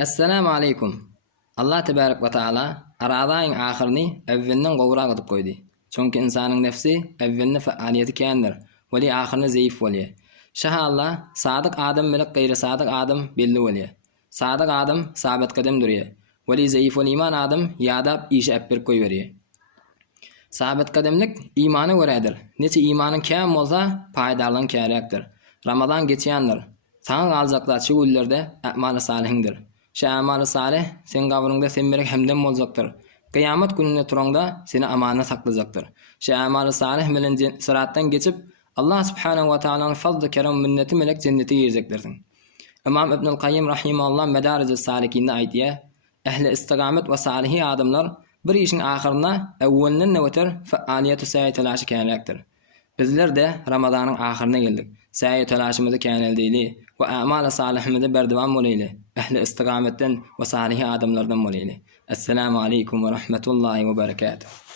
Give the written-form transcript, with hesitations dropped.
Assalamu alaikum. Allah tebarek ve taala aradayın ahirni evvelden gowra gydyp koydy. Çünki insanyň nefsi evvelini faaliyeti kendir. Weli ahirni zayıf bolýar. Şah Allah sadyk adam bilen gaýry sadyk adam belli bolýar. Sadyk adam sabit kadem durýar. Weli zayıf ol iman adam ýadap işe epber koýberýär. Sabit kademlik imany göredir. Neçe imanyň käm bolsa paýdalyň kärekdir. Ramazan geçýändir. Saň aljaklar şu güllerde a'mal-ı salihindir. Şu a'mal-ı salih sen gabrynda sen berek hemdem boljakdyr. Kıyamet gününe turanda seni amana saklajaktır. Şu a'mal-ı salih bilen sırattan geçip Allah subhanahu ve taala'nın fazl-ı kerem minneti melek cennete gireceklersin. İmam İbnül Kayyim rahimehullah Medarij-i Salikinde aýdýar: Ehli istigamet ve salihi adamlar bir işin ahirine evvelinden neveter faaliyeti saýy telaşy kärekdir. Bizler de Ramazanyň ahirine geldik. Saýy telaşymyzy käneldiýli we a'mal-ı salihimizi berdewam bolayly. Ehli istigametten we salihi adamlardan bolayly. Assalamu aleykum ve rahmetullahi ve berekatuhu.